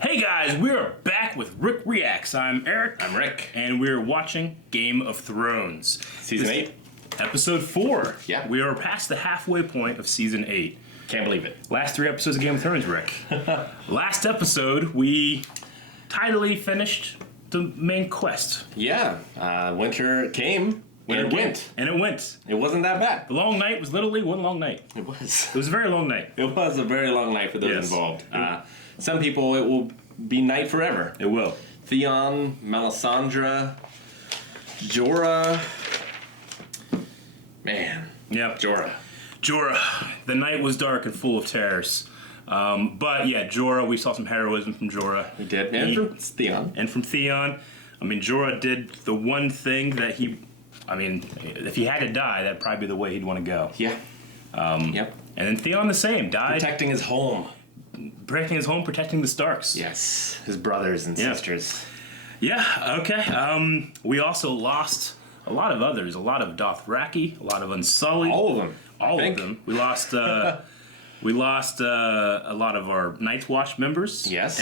Hey guys, we are back with Rick Reacts. I'm Eric. I'm Rick. And we're watching Game of Thrones. Season 8. Episode 4. Yeah. We are past the halfway point of Season 8. Can't believe it. Last 3 episodes of Game of Thrones, Rick. Last episode, we tidily finished the main quest. Yeah. Winter came. Winter went. And it went. It wasn't that bad. The long night was literally one long night. It was. It was a very long night. It was a very long night for those involved. Some people, it will be night forever. It will. Theon, Melisandre, Jorah. Man. Yep. Jorah. Jorah. The night was dark and full of terrors. But yeah, Jorah, we saw some heroism from Jorah. We did. And from Theon. And from Theon. I mean, Jorah did the one thing that if he had to die, that'd probably be the way he'd want to go. Yeah. Yep. And then Theon the same, died. Protecting his home. Protecting his home, protecting the Starks. Yes. His brothers and sisters. Yeah, okay. We also lost a lot of others. A lot of Dothraki, a lot of Unsullied. All of them. All of them. We lost a lot of our Night's Watch members. Yes.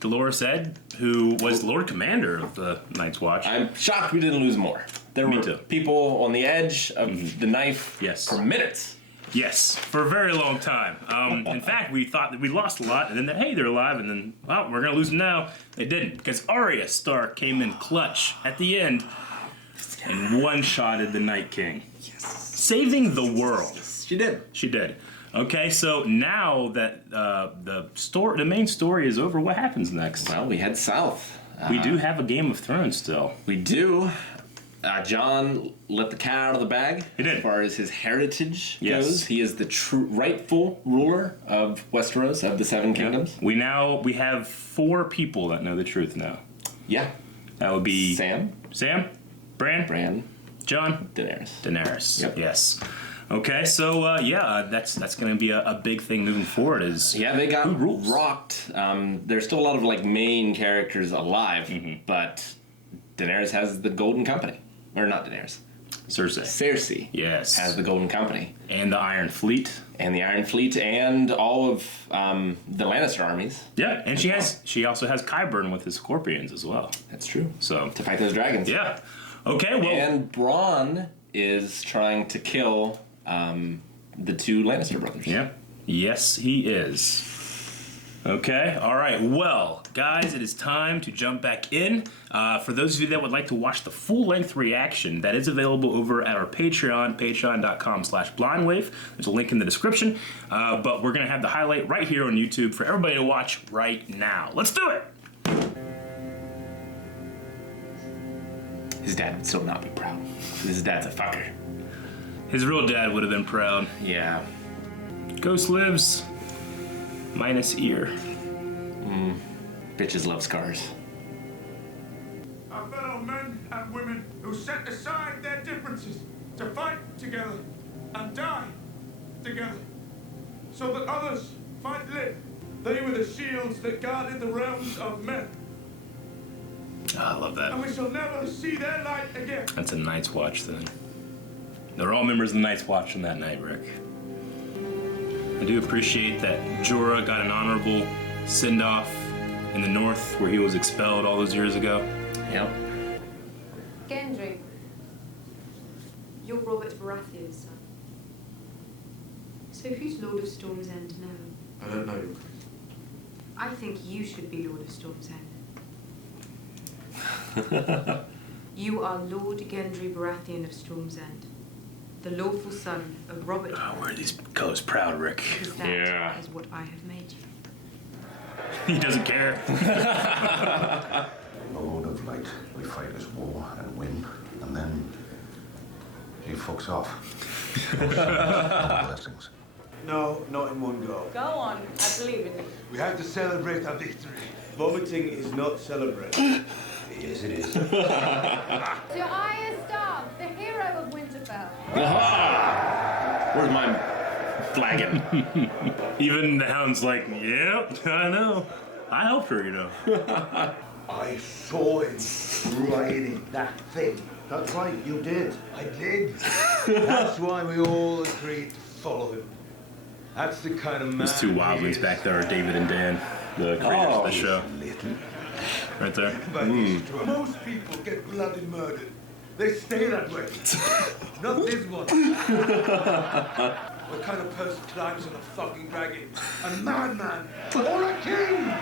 Dolorous Ed, who was Lord Commander of the Night's Watch. I'm shocked we didn't lose more. There Me were too. people on the edge of the knife for minutes. Yes, for a very long time. In fact, we thought that we lost a lot, and then, hey, they're alive, and then, well, we're going to lose them now. They didn't, because Arya Stark came in clutch at the end and one-shotted the Night King. Yes. Saving the world. She did. She did. Okay, so now that the main story is over, what happens next? Well, we head south. We do have a Game of Thrones still. We do. Jon let the cat out of the bag. He did. As far as his heritage goes. He is the true rightful ruler of Westeros, of the Seven Kingdoms. We have 4 people that know the truth now. Yeah. That would be Sam, Bran, Jon, Daenerys. Yep. Yes. Okay, so that's going to be a big thing moving forward. They got rocked. There's still a lot of main characters alive, but Daenerys has the Golden Company. Or not Daenerys. Cersei. Yes. Has the Golden Company. And the Iron Fleet. And all of the Lannister armies. Yeah, and she also has Qyburn with his scorpions as well. That's true. So to fight those dragons. Yeah. Okay, well. And Bronn is trying to kill the 2 Lannister brothers. Yeah. Yes, he is. Okay, all right. Well, guys, it is time to jump back in. For those of you that would like to watch the full-length reaction, that is available over at our Patreon, patreon.com/blindwave. There's a link in the description. But we're going to have the highlight right here on YouTube for everybody to watch right now. Let's do it! His dad would still not be proud. His dad's a fucker. His real dad would have been proud. Yeah. Ghost lives. Minus ear. Bitches love scars. Our fellow men and women who set aside their differences to fight together and die together so that others might live. They were the shields that guarded the realms of men. Oh, I love that. And we shall never see their light again. That's a Night's Watch thing. They're all members of the Night's Watch on that night, Rick. I do appreciate that Jorah got an honorable send-off in the north where he was expelled all those years ago. Yep. Gendry, you're Robert Baratheon's son. So who's Lord of Storm's End now? I don't know. I think you should be Lord of Storm's End. You are Lord Gendry Baratheon of Storm's End, the lawful son of Robert. Oh, where are these colors proud, Rick? Because that is what I have made you. He doesn't care. The Lord of Light, we fight his war and win, and then he fucks off. Blessings. No, not in one go. Go on, I believe in you. We have to celebrate our victory. Vomiting is not celebrating. Yes, it is. To Arya Stark, the hero of Winterfell. Aha! Where's my flagon? Even the Hound's like, yep, I know. I helped her, you know. I saw him riding that thing. That's right, you did. I did. That's why we all agreed to follow him. That's the kind of man. Those two he wildlings is. back there are David and Dan. The creators of the show. Little. Right there. But it's true. Most people get bloody murdered. They stay that way. Not this one. What kind of person climbs on a fucking dragon? A madman or a king?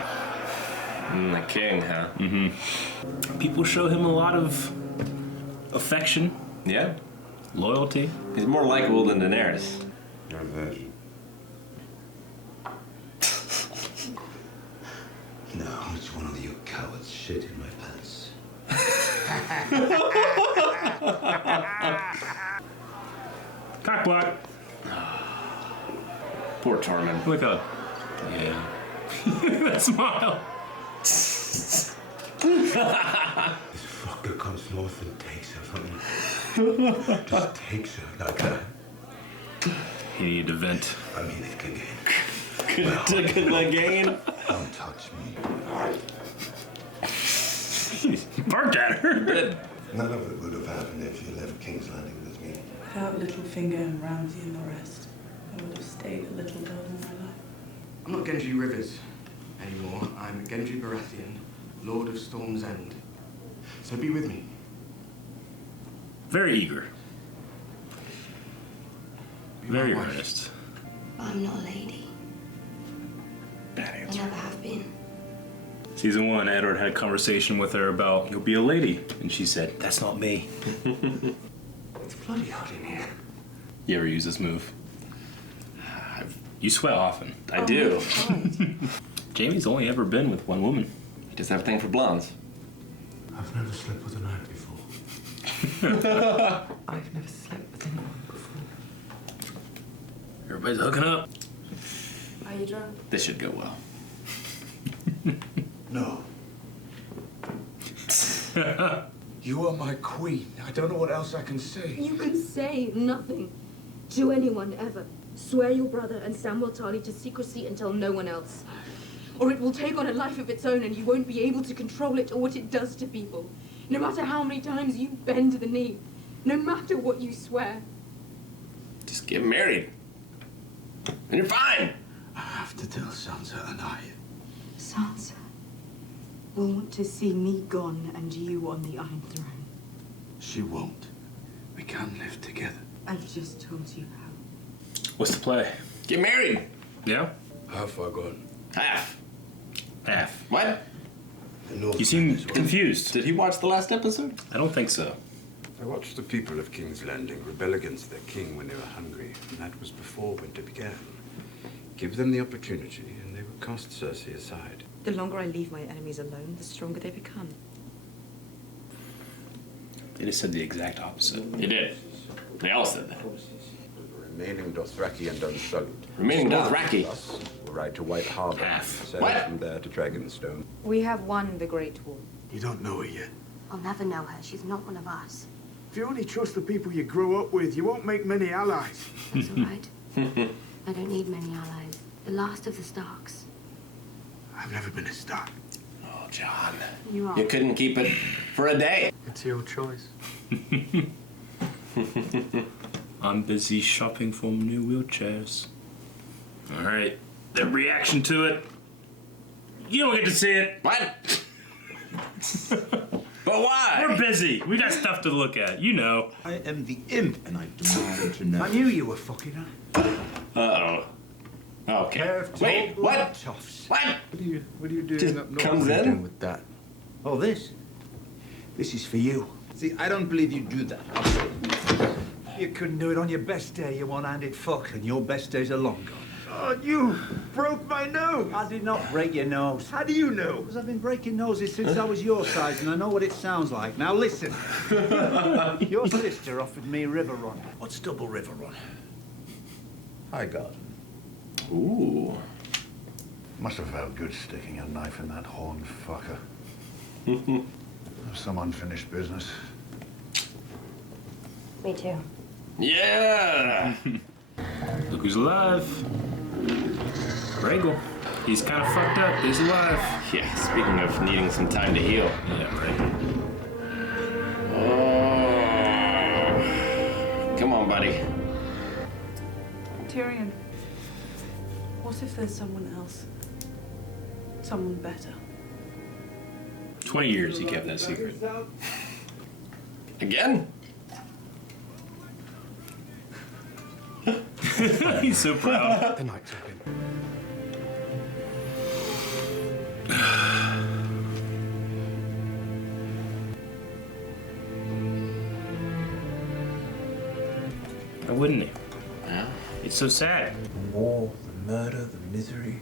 The king, huh? People show him a lot of affection, Yeah. loyalty. He's more likable than Daenerys. You're a virgin. No, it's one of you cowards shit in my pants. Cockblock. Poor Tormund. Look up. Yeah. That smile. This fucker comes north and takes her from me. Just takes her like that. He needed to vent. I mean it again. Took it again. Don't touch me. He barked at her. None of it would have happened if you left King's Landing with me. Without Littlefinger and Ramsay and the rest, I would have stayed at Little Girl all my life. I'm not Gendry Rivers anymore. I'm Gendry Baratheon, Lord of Storm's End. So be with me. Very eager. Be Very my wife. earnest. I'm not a lady. Bad I answer. never have been. Season 1, Edward had a conversation with her about, you'll be a lady. And she said, that's not me. It's bloody hot in here. You ever use this move? You sweat often. I do. Jamie's only ever been with one woman. He does have a thing for blondes. I've never slept with a knight before. I've never slept with anyone before. Everybody's hooking up. Are you drunk? This should go well. No. You are my queen. I don't know what else I can say. You can say nothing to anyone ever. Swear your brother and Samuel Tarly to secrecy and tell no one else. Or it will take on a life of its own and you won't be able to control it or what it does to people. No matter how many times you bend the knee. No matter what you swear. Just get married. And you're fine. I have to tell Sansa and I. Sansa will want to see me gone and you on the Iron Throne. She won't. We can live together. I've just told you how. What's the play? Get married. Yeah? How far gone? Half. Half. What? You seem confused. Did he watch the last episode? I don't think so. I watched the people of King's Landing rebel against their king when they were hungry, and that was before winter began. Give them the opportunity, and they would cast Cersei aside. The longer I leave my enemies alone, the stronger they become. They just said the exact opposite. He did. They all said that. The remaining Dothraki and Unsullied. Remaining Dothraki? Us will ride to White Harbor and sail What? from there to Dragonstone. We have won the Great War. You don't know her yet. I'll never know her. She's not one of us. If you only trust the people you grow up with, you won't make many allies. That's all right. I don't need many allies. The last of the Starks. I've never been a Stark. Oh, John. You are. You couldn't keep it for a day. It's your choice. I'm busy shopping for new wheelchairs. All right. The reaction to it. You don't get to see it. What? But why? We're busy. We got stuff to look at. You know. I am the imp, and I demand to know. I knew you were fucking her. Uh-oh. Okay. Wait, what? Toffs. What? What are you doing Just up north? comes What are you in? doing with that? Oh, this? This is for you. See, I don't believe you do that. You couldn't do it on your best day, you one-handed fuck. And your best days are long gone. Oh, you broke my nose. I did not break your nose. How do you know? Because I've been breaking noses since I was your size, and I know what it sounds like. Now listen. Your sister offered me River Run. What's Double River Run? High Garden. Ooh. Must have felt good sticking a knife in that horned fucker. Some unfinished business. Me too. Yeah. Look who's alive. Rhaegal. He's kind of fucked up. He's alive. Yeah, speaking of needing some time to heal. Yeah, right. Oh. Come on, buddy. Tyrion, what if there's someone else? someone better. 20 years he kept that secret. Again? He's so proud. The night's open. Why wouldn't he? Yeah. It's so sad. The war, the murder, the misery.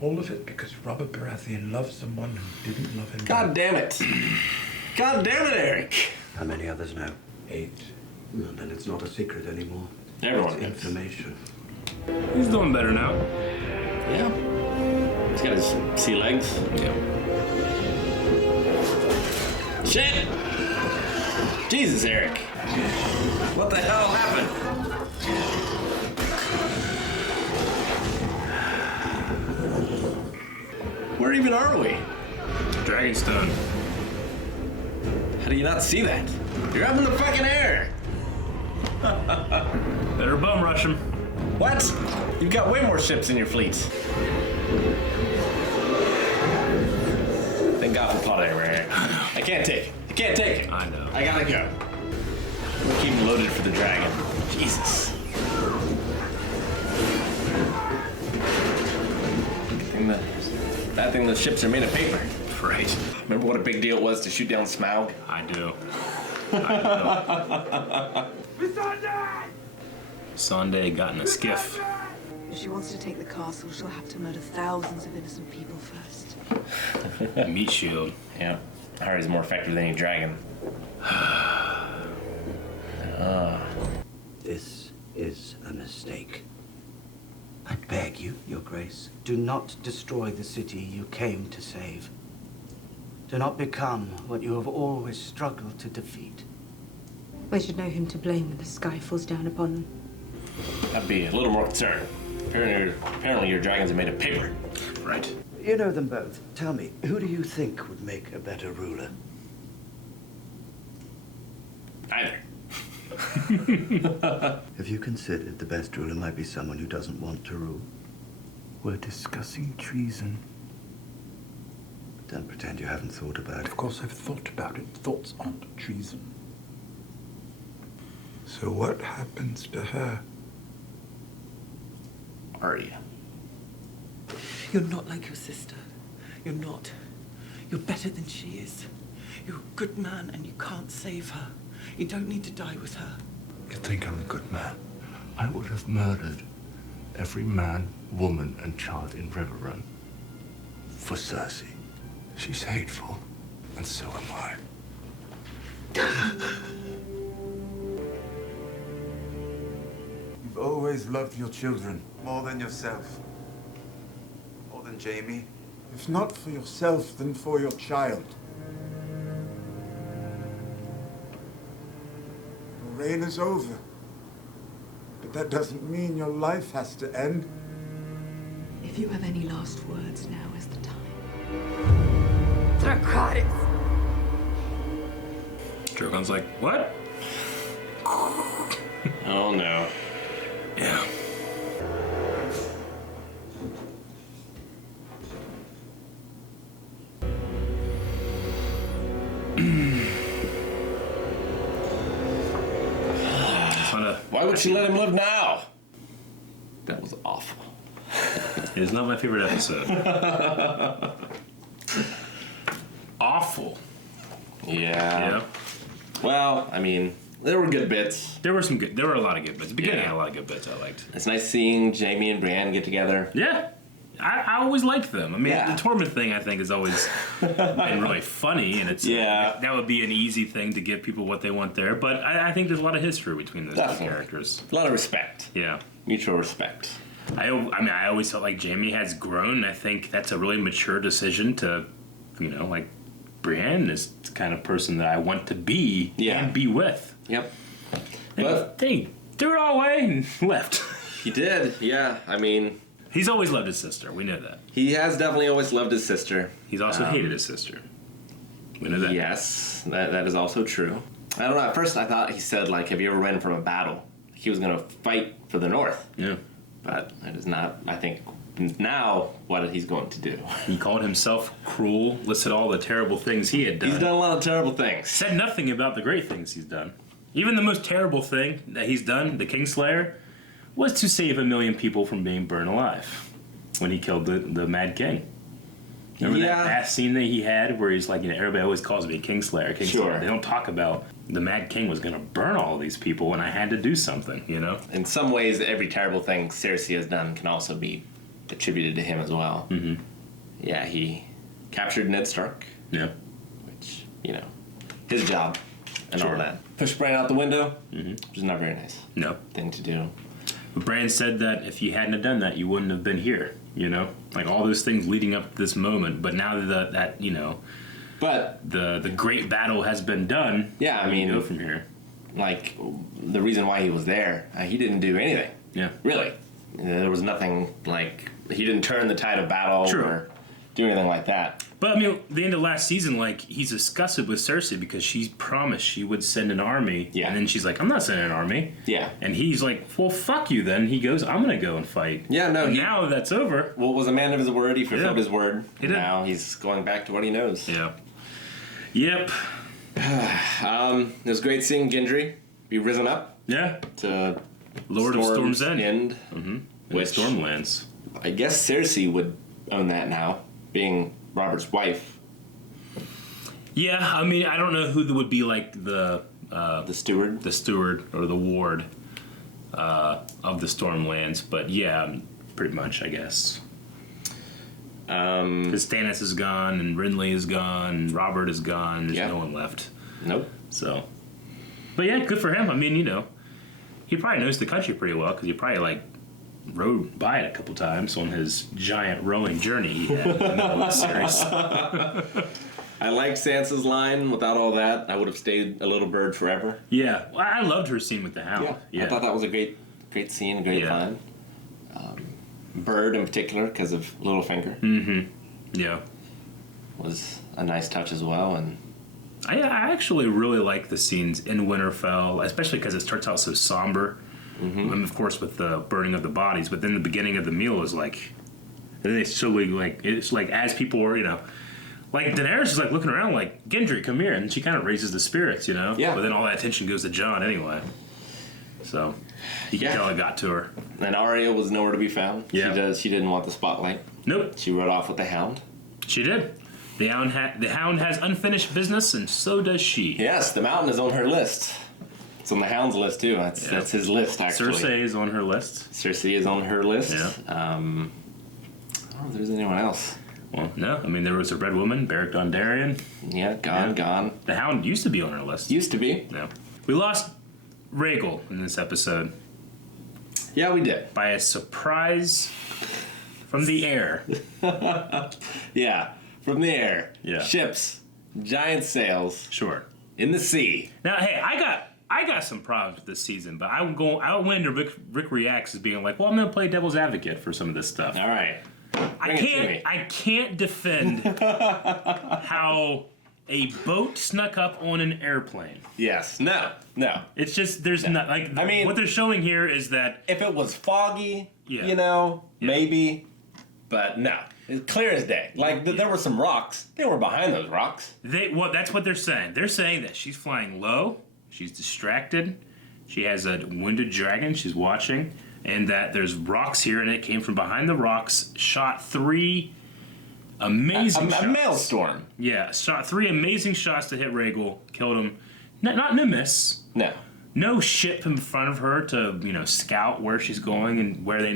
All of it because Robert Baratheon loved someone who didn't love him. God damn it. God damn it, Eric. How many others know? 8. Well, then it's not a secret anymore. Everyone It's knows. information. He's doing better now. Yeah. He's got his sea legs. Yeah. Shit! Jesus, Eric. What the hell happened? Where even are we? Dragonstone. How do you not see that? You're up in the fucking air! Better bum rush him. What? You've got way more ships in your fleet. Thank God for plot armor here. I can't take it. I can't take it. I know. I gotta go. We'll keep loaded for the dragon. Jesus. Bad thing those ships are made of paper. Right. Remember what a big deal it was to shoot down Smaug? I do. Sunday got in a skiff. If she wants to take the castle, she'll have to murder thousands of innocent people first. Meat shield. Yeah. Harry's more effective than any dragon. This is a mistake. I beg you, Your Grace, do not destroy the city you came to save. Do not become what you have always struggled to defeat. I should know whom to blame when the sky falls down upon them. I'd be a little more concerned. Apparently your dragons are made of paper. Right. You know them both. Tell me, who do you think would make a better ruler? Either. Have you considered the best ruler might be someone who doesn't want to rule? We're discussing treason. Don't pretend you haven't thought about it. Of course I've thought about it. Thoughts aren't treason. So what happens to her? Arya. You're not like your sister. You're not. You're better than she is. You're a good man and you can't save her. You don't need to die with her. You think I'm a good man? I would have murdered every man, woman, and child in Riverrun for Cersei. She's hateful, and so am I. You've always loved your children more than yourself. More than Jaime. If not for yourself, then for your child. Your reign is over. But that doesn't mean your life has to end. If you have any last words, now is the time. Dracarys! Drogon's like, what? Oh no. Yeah. Why would she let him live now? That was awful. It is not my favorite episode. Awful. Yeah. Well, I mean, there were good bits. There were a lot of good bits. The beginning had a lot of good bits I liked. It's nice seeing Jaime and Brienne get together. Yeah. I always liked them. I mean, Yeah. the Tormund thing I think has always been really funny, and it's that would be an easy thing to give people what they want there. But I think there's a lot of history between those two characters. A lot of respect. Yeah, mutual respect. I mean, I always felt like Jaime has grown. I think that's a really mature decision to, like Brienne is the kind of person that I want to be and be with. Yep. But they threw it all away and left. He did. Yeah. I mean. He's always loved his sister. We know that. He has definitely always loved his sister. He's also hated his sister. We know that. Yes, that is also true. I don't know. At first, I thought he said, like, have you ever ran from a battle? He was going to fight for the North. Yeah. But that is not, I think, Now, what he's going to do? He called himself cruel, listed all the terrible things he had done. He's done a lot of terrible things. Said nothing about the great things he's done. Even the most terrible thing that he's done, the Kingslayer, was to save 1 million people from being burned alive when he killed the Mad King. Remember that scene that he had where he's like, everybody always calls me Kingslayer, Kingslayer. Sure. They don't talk about the Mad King was going to burn all these people and I had to do something, In some ways, every terrible thing Cersei has done can also be attributed to him as well. Mm-hmm. Yeah, he captured Ned Stark. Yeah. Which, his job and all that. Pushed Bran out the window, which is not very nice. No. Thing to do. But Bran said that if you hadn't have done that, you wouldn't have been here, Like all those things leading up to this moment. But now that But the great battle has been done. Yeah, I mean, go from here. Like the reason why he was there, he didn't do anything. Yeah, really. There was nothing like he didn't turn the tide of battle or do anything like that. But I mean, the end of last season, like he's disgusted with Cersei because she promised she would send an army, and then she's like, "I'm not sending an army." Yeah, and he's like, "Well, fuck you." Then he goes, "I'm gonna go and fight." Yeah, no. Now that's over. Well, was a man of his word. He fulfilled his word. He did. Now he's going back to what he knows. Yeah. Yep. It was great seeing Gendry be risen up. Yeah. To Lord of Storm's End. Mm-hmm. With Stormlands. I guess Cersei would own that now, being Robert's wife. Yeah, I mean, I don't know who would be like the steward, or the ward of the Stormlands, but yeah, pretty much, I guess. Because Stannis is gone, and Renly is gone, and Robert is gone. There's no one left. Nope. So, but yeah, good for him. I mean, he probably knows the country pretty well because he probably rode by it a couple times on his giant rowing journey he had in the middle of the series. I liked Sansa's line. Without all that, I would have stayed a little bird forever. Yeah, well, I loved her scene with the Hound. Yeah. I thought that was a great scene, a great line. Bird in particular, because of Littlefinger. Mm-hmm. Yeah, was a nice touch as well, and I actually really like the scenes in Winterfell, especially because it starts out so somber. Mm-hmm. And of course, with the burning of the bodies, but then the beginning of the meal is they slowly it's like as people are like Daenerys is looking around like, Gendry, come here, and she kind of raises the spirits, Yeah. But then all that attention goes to Jon anyway. So you can tell it got to her. And Arya was nowhere to be found. Yeah. She didn't want the spotlight. Nope. She rode off with the Hound. She did. The Hound has unfinished business, and so does she. Yes, the Mountain is on her list. It's on the Hound's list too. That's his list actually. Cersei is on her list. Cersei is on her list. Yeah. I don't know if there's anyone else. Well, no. I mean, there was a Red Woman, Beric Dondarrion. Yeah, gone. The Hound used to be on her list. Used to be. No. We lost Rhaegal in this episode. Yeah, we did. By a surprise from the air. Yeah, from the air. Yeah. Ships, giant sails. Sure. In the sea. Now, hey, I got some problems with this season, but I went into Rick Reacts as being like, well, I'm going to play devil's advocate for some of this stuff. All right. I can't defend how a boat snuck up on an airplane. Yes. No. It's just not I mean, what they're showing here is that if it was foggy, maybe, but no. It's clear as day. There were some rocks. They were behind those rocks. That's what they're saying. They're saying that she's flying low, she's distracted, she has a wounded dragon she's watching, and that there's rocks here, and it came from behind the rocks, shot 3 amazing shots. A maelstrom. Yeah, shot 3 amazing shots to hit Rhaegal, killed him. Not no miss. No. No ship in front of her to, scout where she's going and where they,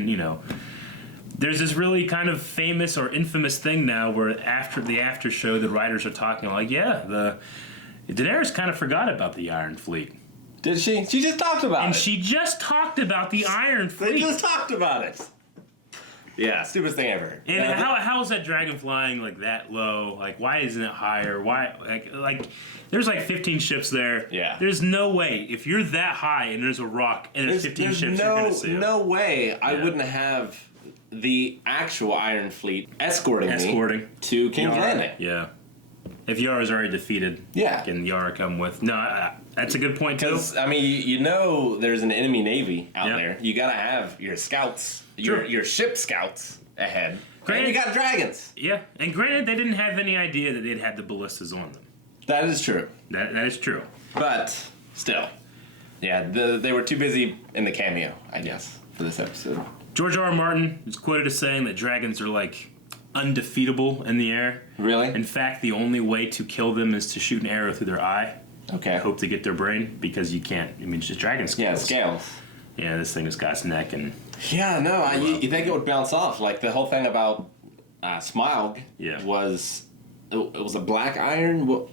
There's this really kind of famous or infamous thing now where after the after show, the writers are talking like, the Daenerys kind of forgot about the Iron Fleet. Did she? She just talked about it. And she just talked about the Iron Fleet. They just talked about it. Yeah, stupidest thing ever. And how is that dragon flying that low? Why isn't it higher? Why there's 15 ships there. Yeah. There's no way if you're that high and there's a rock and there's 15 ships you're gonna see. No way I wouldn't have the actual Iron Fleet escorting me to King's Landing. Yeah. If Yara's already defeated, can Yara come with? No, that's a good point too. Because I mean, there's an enemy navy out there. You gotta have your scouts, your ship scouts, ahead. Granted, and you got dragons. Yeah, and granted, they didn't have any idea that they'd had the ballistas on them. That is true. That is true. But still, yeah, they were too busy in the cameo, I guess, for this episode. George R. R. Martin is quoted as saying that dragons are like undefeatable in the air. Really? In fact, the only way to kill them is to shoot an arrow through their eye. Okay. Hope to get their brain, because you can't. I mean, it's just dragon scales. Yeah, scales. Yeah, this thing has got its neck and. Yeah, no, you think it would bounce off? Like the whole thing about Smaug was it was a black iron. It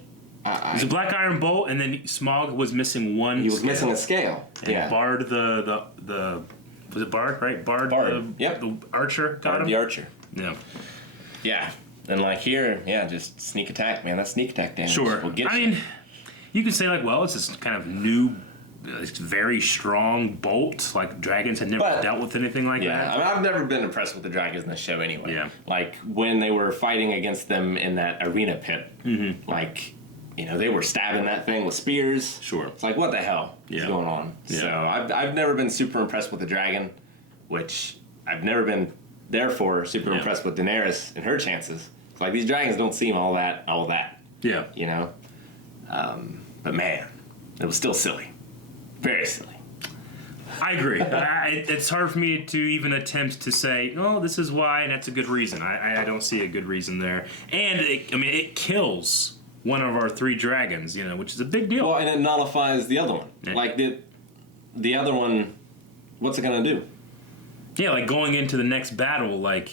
was a black iron bolt, and then Smaug was missing one. He was missing a scale. And Bard the was it Bard, right? Bard. The archer got him. The archer. Yeah. Yeah. And like here, just sneak attack, man. That's sneak attack damage. Sure. Will get I mean, you could say like, well, it's this kind of new, it's very strong bolt. Like dragons had never dealt with anything like that. I mean, I've never been impressed with the dragons in the show anyway. Yeah. Like when they were fighting against them in that arena pit, like, you know, they were stabbing that thing with spears. Sure. It's like, what the hell is going on? Yeah. So I've never been super impressed with the dragon, which I've never been, therefore, super impressed with Daenerys and her chances. It's like these dragons don't seem all that. Yeah. You know? But man, it was still silly. Very silly. I agree. It's hard for me to even attempt to say, oh, this is why, and that's a good reason. I don't see a good reason there. And, it kills one of our 3 dragons, you know, which is a big deal. Well, and it nullifies the other one. Yeah. Like, the other one, what's it going to do? Yeah, like going into the next battle, like,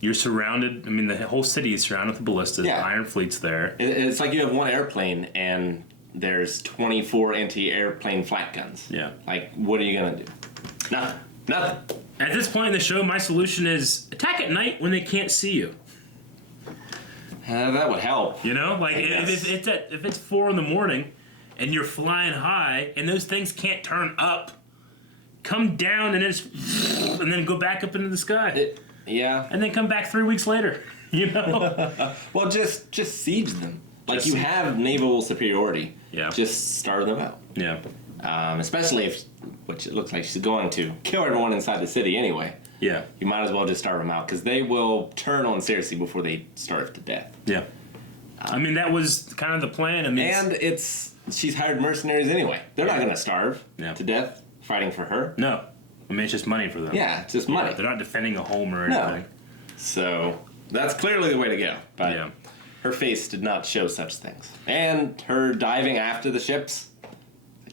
you're surrounded. I mean, the whole city is surrounded with ballistas. Yeah. The Iron Fleet's there. It's like you have one airplane, and there's 24 anti-airplane flat guns. Yeah. Like, what are you going to do? Nothing. At this point in the show, my solution is attack at night when they can't see you. That would help. You know, like if it's 4 a.m. and you're flying high and those things can't turn up, come down and and then go back up into the sky. And then come back 3 weeks later. You know. Well, just siege them. Like you have naval superiority. Yeah. Just starve them out. Yeah. Especially if, which it looks like she's going to, kill everyone inside the city anyway. Yeah. You might as well just starve them out, because they will turn on Cersei before they starve to death. Yeah. I mean, that was kind of the plan. I mean, and she's hired mercenaries anyway. They're not going to starve to death fighting for her. No. I mean, it's just money for them. Yeah, it's just money. They're not defending a home or anything. No. So that's clearly the way to go. But her face did not show such things. And her diving after the ships.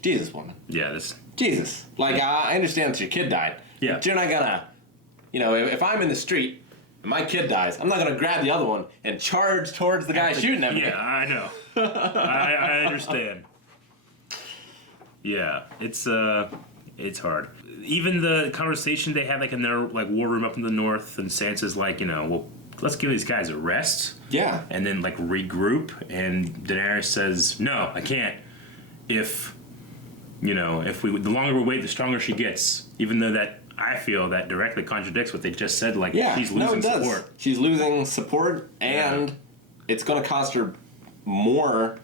Jesus, woman. Yeah, Jesus. Like, I understand that your kid died. Yeah. But you're not gonna, you know, if I'm in the street and my kid dies, I'm not gonna grab the other one and charge towards the guy shooting at me. Yeah, I know. I understand. Yeah, it's hard. Even the conversation they had, like, in their, like, war room up in the north, and Sansa's like, you know, well, let's give these guys a rest. Yeah. And then, like, regroup, and Daenerys says, no, I can't. If the longer we wait, the stronger she gets. Even though that, I feel that directly contradicts what they just said. Like, she's losing support. She's losing support, and it's going to cost her more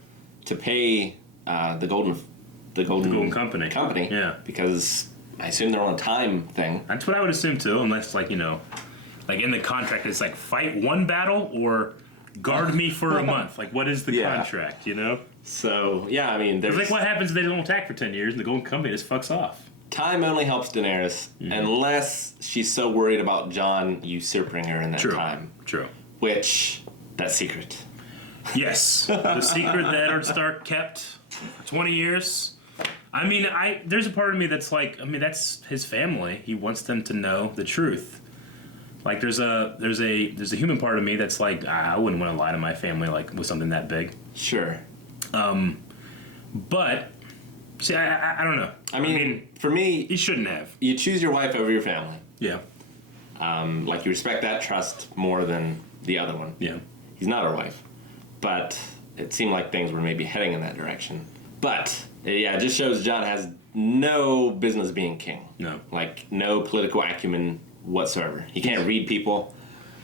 to pay the Golden Company. Yeah. Because I assume they're on a time thing. That's what I would assume too, unless, like, you know, like in the contract it's like fight one battle or guard me for a month. Like, what is the contract, you know? So, yeah, I mean, there's like, what happens if they don't attack for 10 years and the Golden Company just fucks off? Time only helps Daenerys unless she's so worried about Jon usurping her in that time. True. Which, that's secret. Yes. The secret that Eddard Stark kept for 20 years. I mean, there's a part of me that's like, I mean, that's his family. He wants them to know the truth. Like, there's a human part of me that's like, I wouldn't want to lie to my family, like, with something that big. Sure. But see, I don't know. I mean, for me, he shouldn't have. You choose your wife over your family. Yeah. Like, you respect that trust more than the other one. Yeah. He's not her wife, but it seemed like things were maybe heading in that direction. But yeah, it just shows Jon has no business being king. No. Like, no political acumen whatsoever. He can't read people.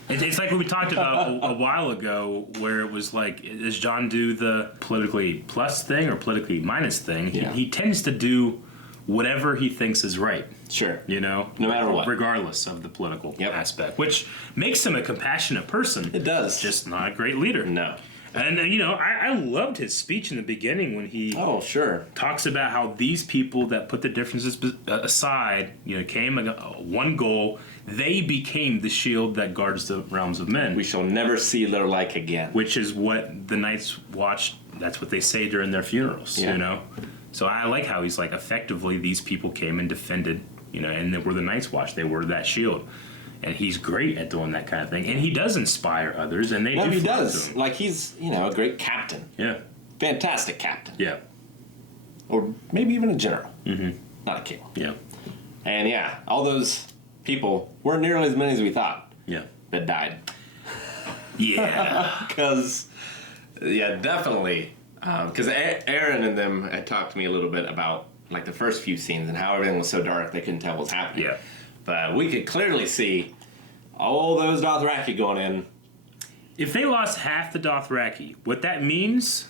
It's like what we talked about a while ago, where it was like, does Jon do the politically plus thing or politically minus thing? Yeah. He tends to do whatever he thinks is right. Sure. You know? No matter what. Regardless of the political aspect. Which makes him a compassionate person. It does. Just not a great leader. No. And, you know, I loved his speech in the beginning when he talks about how these people that put the differences aside, you know, came one goal. They became the shield that guards the realms of men. We shall never see their like again. Which is what the Night's Watch, that's what they say during their funerals, you know? So I like how he's like, effectively, these people came and defended, you know, and they were the Night's Watch. They were that shield. And he's great at doing that kind of thing. And he does inspire others, and they do. He does. Like, he's, you know, a great captain. Yeah. Fantastic captain. Yeah. Or maybe even a general. Mm-hmm. Not a king. Yeah. And yeah, all those people weren't nearly as many as we thought. Yeah. That died. Yeah. Because, yeah, definitely. Because Aaron and them had talked to me a little bit about, like, the first few scenes and how everything was so dark they couldn't tell what was happening. Yeah. But we could clearly see all those Dothraki going in. If they lost half the Dothraki, what that means,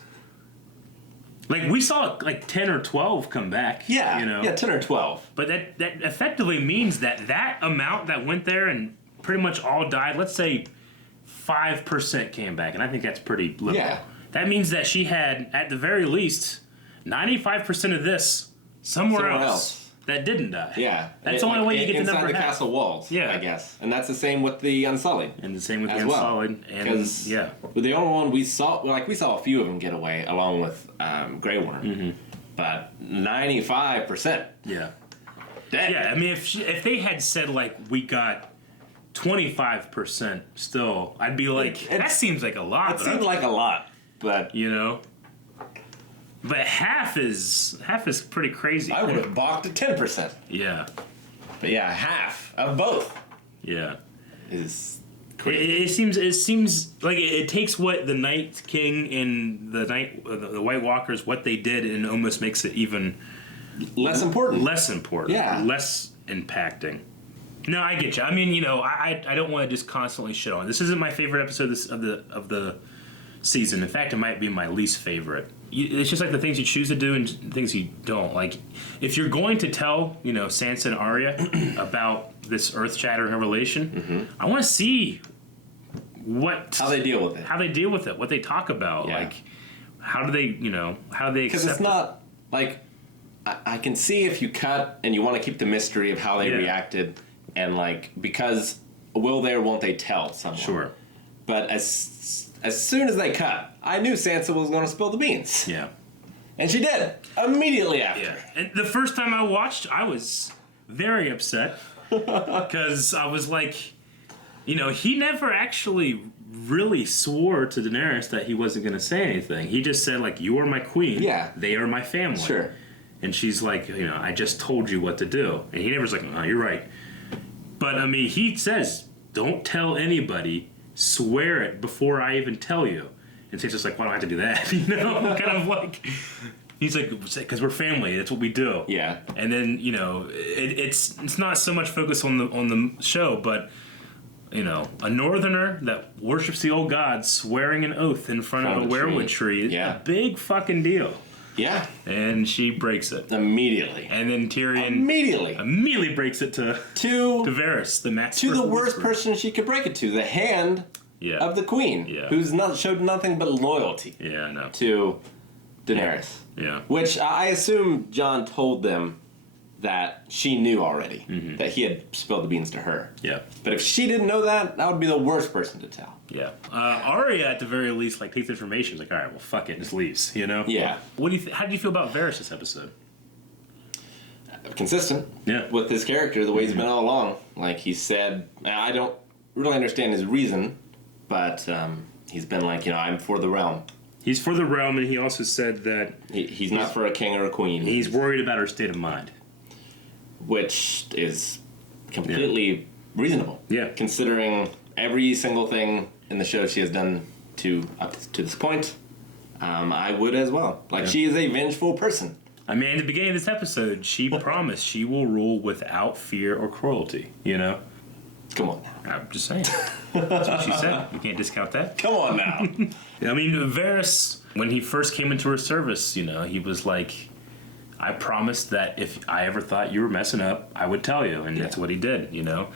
like, we saw like 10 or 12 come back. Yeah, you know? yeah, 10 or 12. But that effectively means that amount that went there and pretty much all died, let's say 5% came back, and I think that's pretty little. Yeah. That means that she had, at the very least, 95% of this somewhere else. That didn't die. Yeah. That's the only way you get the number inside the half. castle walls, I guess. And that's the same with the Unsullied. And the same with the as well. Unsullied. Because yeah. the only one we saw, we saw a few of them get away, along with Grey Worm. Mm-hmm. But 95%. Yeah. Dead. Yeah, I mean, if they had said, like, we got 25% still, I'd be like, that seems like a lot. It seemed like a lot, but... You know? But half is pretty crazy. I would have balked at 10%. Yeah. But yeah, half of both. Yeah. Is crazy. It seems like it takes what the Night King and the White Walkers, what they did, and almost makes it even less important. Less important. Yeah. Less impacting. No, I get you. I mean, you know, I don't want to just constantly shit on. This isn't my favorite episode of the season. In fact, it might be my least favorite. It's just like the things you choose to do and things you don't. Like, if you're going to tell, you know, Sansa and Arya about this earth-shattering revelation, I want to see how they deal with it. How they deal with it. What they talk about. Yeah. Like, how do they accept it? Because it's not, like, I can see if you cut and you want to keep the mystery of how they reacted, and, like, because will they or won't they tell someone? Sure. But as soon as they cut, I knew Sansa was going to spill the beans. Yeah. And she did. Immediately after. Yeah. And the first time I watched, I was very upset. Because I was like, you know, he never actually really swore to Daenerys that he wasn't going to say anything. He just said, like, you are my queen. Yeah. They are my family. Sure. And she's like, you know, I just told you what to do. And he never's like, oh, you're right. But, I mean, he says, don't tell anybody. Swear it before I even tell you. And Sansa's like, why do I have to do that? You know, kind of like, he's like, because we're family. That's what we do. Yeah. And then, you know, it's not so much focused on the show, but, you know, a northerner that worships the old gods swearing an oath in front of a weirwood tree is a big fucking deal. Yeah. And she breaks it. Immediately. And then Tyrion... Immediately breaks it to Varys, the master. To the worst person she could break it to. The hand of the queen. Yeah. Who's showed nothing but loyalty. Yeah, I know. To Daenerys. Yeah. Which I assume Jon told them that she knew already. Mm-hmm. That he had spilled the beans to her. Yeah. But if she didn't know that, that would be the worst person to tell. Yeah. Arya, at the very least, like, takes the information. Like, all right, well, fuck it, just leaves. You know. Yeah. What do you? How did you feel about Varys this episode? Consistent. Yeah. With his character, the way he's been all along. Like he said, I don't really understand his reason, but he's been like, you know, I'm for the realm. He's for the realm, and he also said that he's not for a king or a queen. He's worried about her state of mind, which is completely reasonable. Yeah. Considering every single thing in the show she has done up to this point, I would as well. Like, she is a vengeful person. I mean, at the beginning of this episode, she promised she will rule without fear or cruelty, you know? Come on now. I'm just saying. That's what she said. You can't discount that. Come on now. I mean, Varys, when he first came into her service, you know, he was like, I promised that if I ever thought you were messing up, I would tell you, and that's what he did, you know.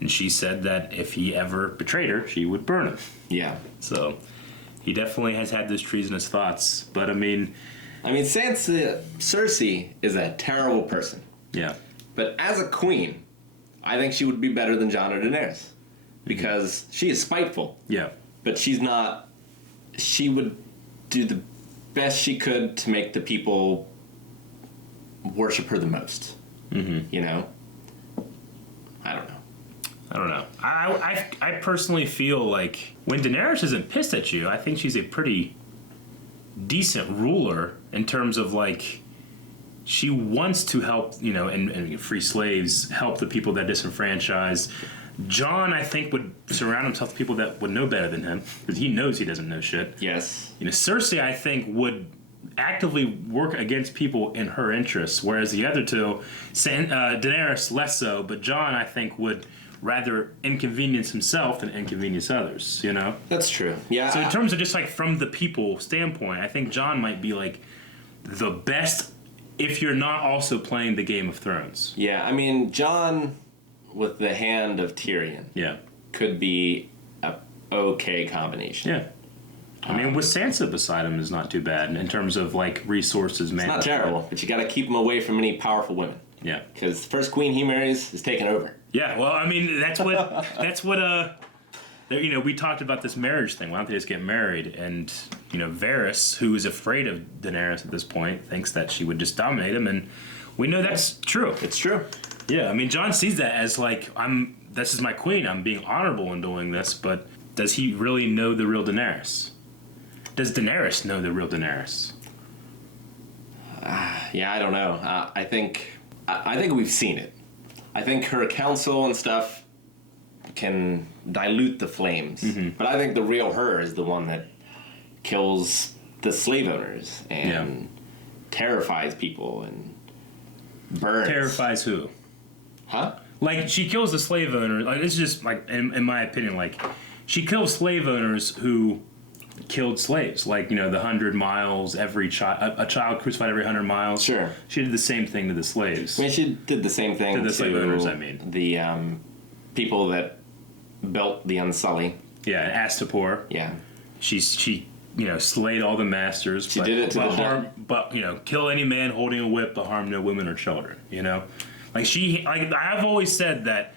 And she said that if he ever betrayed her, she would burn him. Yeah. So he definitely has had those treasonous thoughts. But I mean, Cersei is a terrible person. Yeah. But as a queen, I think she would be better than Jon or Daenerys. Because she is spiteful. Yeah. But she's not... She would do the best she could to make the people worship her the most. Mm-hmm. You know? I don't know. I personally feel like when Daenerys isn't pissed at you, I think she's a pretty decent ruler in terms of like she wants to help, you know, and free slaves, help the people that disenfranchised. Jon, I think, would surround himself with people that would know better than him because he knows he doesn't know shit. Yes. You know, Cersei, I think, would actively work against people in her interests, whereas the other two, Daenerys less so, but Jon, I think, would rather inconvenience himself than inconvenience others, you know? That's true. Yeah. So in terms of just like from the people standpoint, I think Jon might be like the best if you're not also playing the Game of Thrones. Yeah, I mean, Jon with the hand of Tyrion could be a okay combination. Yeah. I mean, with Sansa beside him is not too bad in terms of like resources, man. It's not terrible, but you got to keep him away from any powerful women. Yeah. Because the first queen he marries is taken over. Yeah, well, I mean, that's what, you know, we talked about this marriage thing. Why don't they just get married? And, you know, Varys, who is afraid of Daenerys at this point, thinks that she would just dominate him, and we know that's true. It's true. Yeah, I mean, Jon sees that as like, this is my queen, I'm being honorable in doing this, but does he really know the real Daenerys? Does Daenerys know the real Daenerys? Yeah, I don't know. I think we've seen it. I think her counsel and stuff can dilute the flames. Mm-hmm. But I think the real her is the one that kills the slave owners and terrifies people and burns. Terrifies who? Huh? Like, she kills the slave owners. Like, it's just, like, in my opinion, like, she kills slave owners who killed slaves. Like, you know, the 100 miles, every child, a child crucified every 100 miles. Sure. She did the same thing to the slaves. I mean, she did the same thing to the slave owners, I mean. The people that built the Unsullied. Yeah, Astapor. Yeah. She you know, slayed all the masters. She did it to the harm, but, you know, kill any man holding a whip, but harm no women or children, you know? Like, I've always said that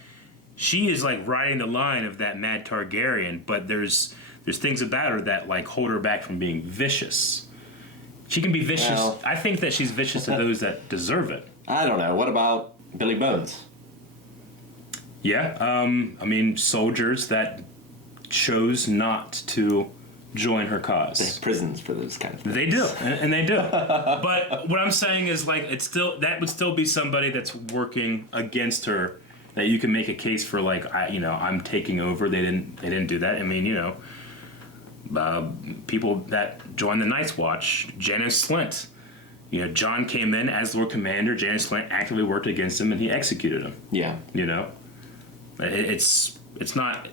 she is, like, riding the line of that mad Targaryen, but there's things about her that, like, hold her back from being vicious. She can be vicious. Well, I think that she's vicious to those that deserve it. I don't know. What about Billy Bones? Yeah. I mean, soldiers that chose not to join her cause. There's prisons for those kind of things. They do, and they do. But what I'm saying is, like, that would still be somebody that's working against her. That you can make a case for, like, I'm taking over. They didn't do that. I mean, you know, people that joined the Night's Watch, Janos Slynt. You know, Jon came in as Lord Commander. Janos Slynt actively worked against him, and he executed him. Yeah. You know, it's not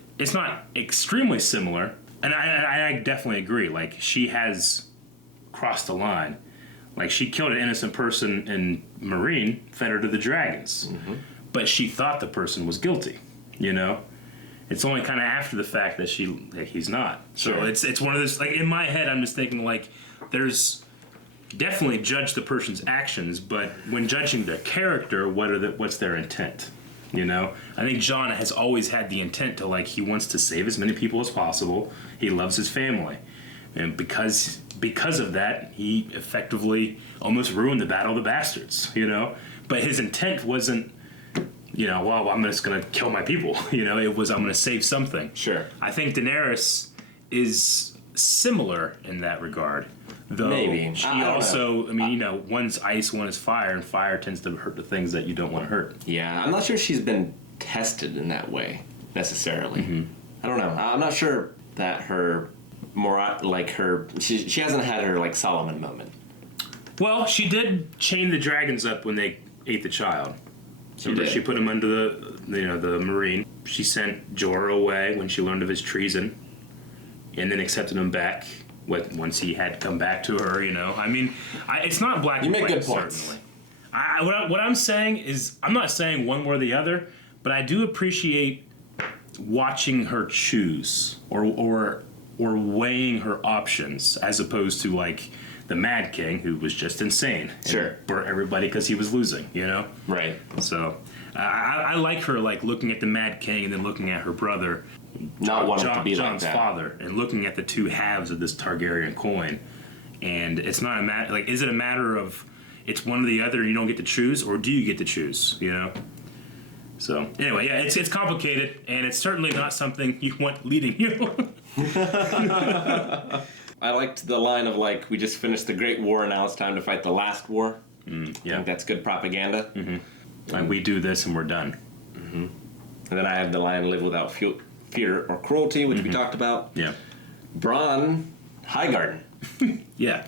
extremely similar. And I definitely agree. Like, she has crossed the line. Like, she killed an innocent person in Marine, fed her to the dragons. Mm-hmm. But she thought the person was guilty, you know? It's only kind of after the fact that he's not. Sure. So it's one of those, like, in my head, I'm just thinking, like, there's definitely judge the person's actions, but when judging their character, what's their intent? You know, I think Jon has always had the intent to, like, he wants to save as many people as possible. He loves his family. And because of that, he effectively almost ruined the Battle of the Bastards, you know? But his intent wasn't, you know, well, I'm just going to kill my people. You know, it was, I'm going to save something. Sure. I think Daenerys is similar in that regard. Though maybe. She also, I mean, you know, one's ice, one is fire, and fire tends to hurt the things that you don't want to hurt. Yeah, I'm not sure she's been tested in that way, necessarily. Mm-hmm. I don't know. I'm not sure that she hasn't had her, like, Solomon moment. Well, she did chain the dragons up when they ate the child. She put him under the Marine. She sent Jorah away when she learned of his treason, and then accepted him back once he had come back to her. You know, I mean, it's not black and white. You make good points. Certainly. What I'm saying is, I'm not saying one way or the other, but I do appreciate watching her choose or weighing her options as opposed to like the Mad King, who was just insane. Sure. Burnt everybody because he was losing, you know? Right. So I like her, like, looking at the Mad King and then looking at her brother, Not wanting to be John's like that. father, and looking at the two halves of this Targaryen coin. And it's not a matter, like, is it a matter of it's one or the other and you don't get to choose, or do you get to choose, you know? So, anyway, yeah, it's complicated, and it's certainly not something you want leading you. I liked the line of, like, we just finished the Great War, and now it's time to fight the last war. Yeah. I think that's good propaganda. Like, we do this and we're done. And then I have the line, live without fear or cruelty, which we talked about. Yeah. Bronn, Highgarden. Yeah.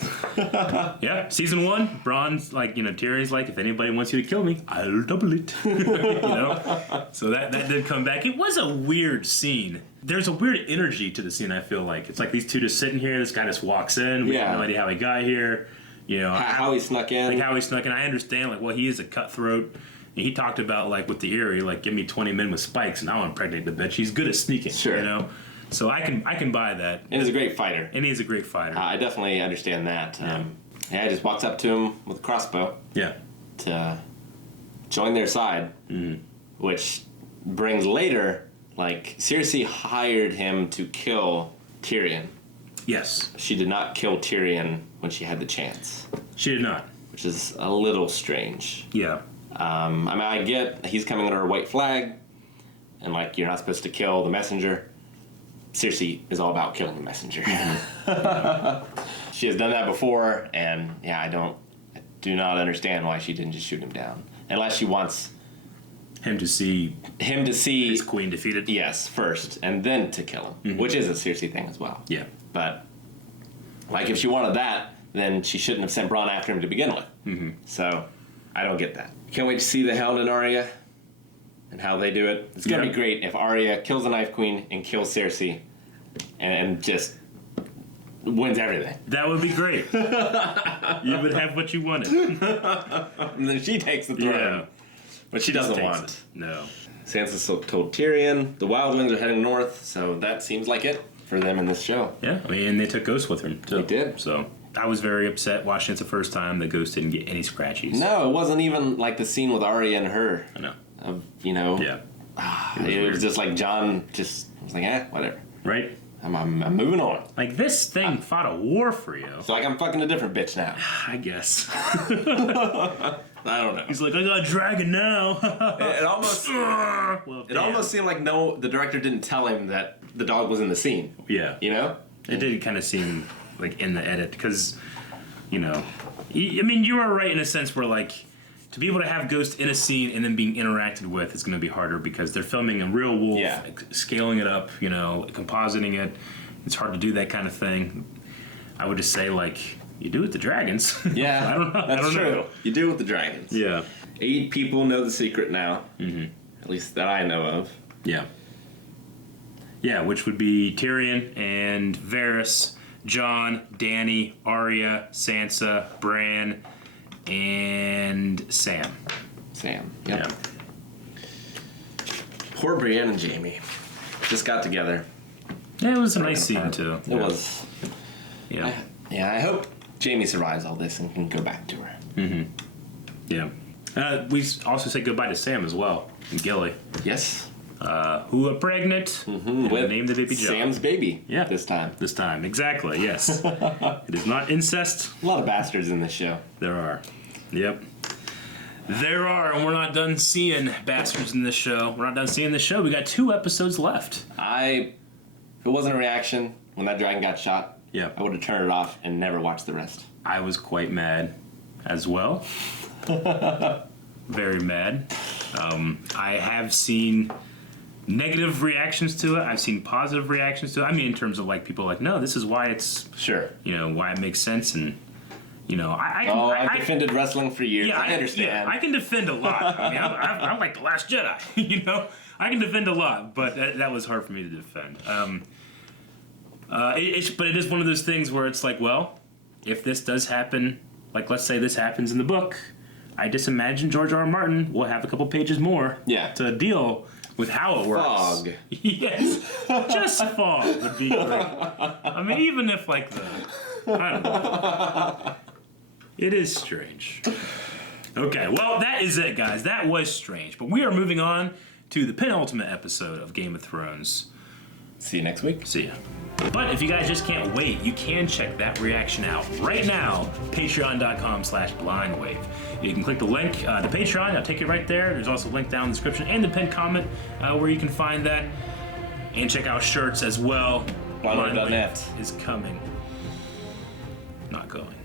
Yeah. Season 1, Bronn's like, you know, Tyrion's like, if anybody wants you to kill me, I'll double it. You know? So that did come back. It was a weird scene. There's a weird energy to the scene, I feel like. It's like these two just sitting here, this guy just walks in, we have no idea how he got here. You know, how he snuck in. Like how he snuck in. I understand, like, well, he is a cutthroat. And he talked about, like, with the Eyrie, like, give me 20 men with spikes and I'll impregnate the bitch. He's good at sneaking, Sure. You know? So I can buy that. And he's a great fighter. And he's a great fighter. I definitely understand that. He just walks up to him with a crossbow. Yeah. To join their side. Which brings later, like, Cersei hired him to kill Tyrion. Yes. She did not kill Tyrion when she had the chance. She did not. Which is a little strange. Yeah. I mean, I get he's coming under a white flag, and, like, you're not supposed to kill the messenger. Cersei is all about killing the messenger. She has done that before, and yeah, I do not understand why she didn't just shoot him down, unless she wants him to see his queen defeated. Yes, first, and then to kill him, which is a Cersei thing as well. Yeah, but like, if she wanted that, then she shouldn't have sent Bronn after him to begin with. So I don't get that. Can't wait to see the Hound and Arya and how they do it. It's gonna be great if Arya kills the Knife Queen and kills Cersei and just wins everything. That would be great. You would have what you wanted. And then she takes the throne. Yeah. But she doesn't want it. No. Sansa told Tyrion the Wildlings are heading north, so that seems like it for them in this show. Yeah, I mean, and they took Ghost with them, too. They did. So I was very upset watching it the first time that Ghost didn't get any scratchies. No, it wasn't even like the scene with Arya and her. I know. You know? Yeah. It was just like Jon just was like, whatever. Right? I'm moving on. Like, this thing fought a war for you. So, like, I'm fucking a different bitch now. I guess. I don't know. He's like, I got a dragon now. It almost almost seemed like the director didn't tell him that the dog was in the scene. Yeah. You know? It did kind of seem like in the edit because, you know, I mean, you are right in a sense where, like, to be able to have Ghost in a scene and then being interacted with is going to be harder because they're filming a real wolf, scaling it up, you know, compositing it. It's hard to do that kind of thing. I would just say, like, you do it with the dragons. Yeah, I don't know. That's I don't true. know. You do it with the dragons. Yeah. 8 people know the secret now. At least that I know of. Yeah. Yeah, which would be Tyrion and Varys, Jon, Dany, Arya, Sansa, Bran, and Sam. Yep. Yeah. Poor Brienne and Jaime. Just got together. Yeah, it was a nice scene, too. It was. Yeah. I hope Jaime survives all this and can go back to her. Yeah. We also said goodbye to Sam as well, and Gilly. Yes. Who are pregnant, and named the baby Jon. Sam's baby. Yeah. This time, exactly, yes. It is not incest. A lot of bastards in this show. There are. Yep. There are, and we're not done seeing bastards in this show. We're not done seeing this show. We got 2 episodes left. If it wasn't a reaction when that dragon got shot, I would have turned it off and never watched the rest. I was quite mad as well. Very mad. I have seen negative reactions to it. I've seen positive reactions to it. I mean, in terms of, like, people are like, no, this is why it's... Sure. You know, why it makes sense, and... You know, I've defended wrestling for years. Yeah, I understand. Yeah, I can defend a lot. I mean, I'm like the Last Jedi. You know, I can defend a lot, but that was hard for me to defend. But it is one of those things where it's like, well, if this does happen, like, let's say this happens in the book, I just imagine George R. R. Martin will have a couple pages more to deal with how it works. Fog. Yes, just fog would be great. I mean, even if like I don't know. It is strange. Okay, well, that is it, guys. That was strange. But we are moving on to the penultimate episode of Game of Thrones. See you next week. See ya. But if you guys just can't wait, you can check that reaction out right now, patreon.com/blindwave. You can click the link to Patreon. I'll take you right there. There's also a link down in the description and the pinned comment where you can find that. And check out shirts as well. Blindwave.net is coming. Not going.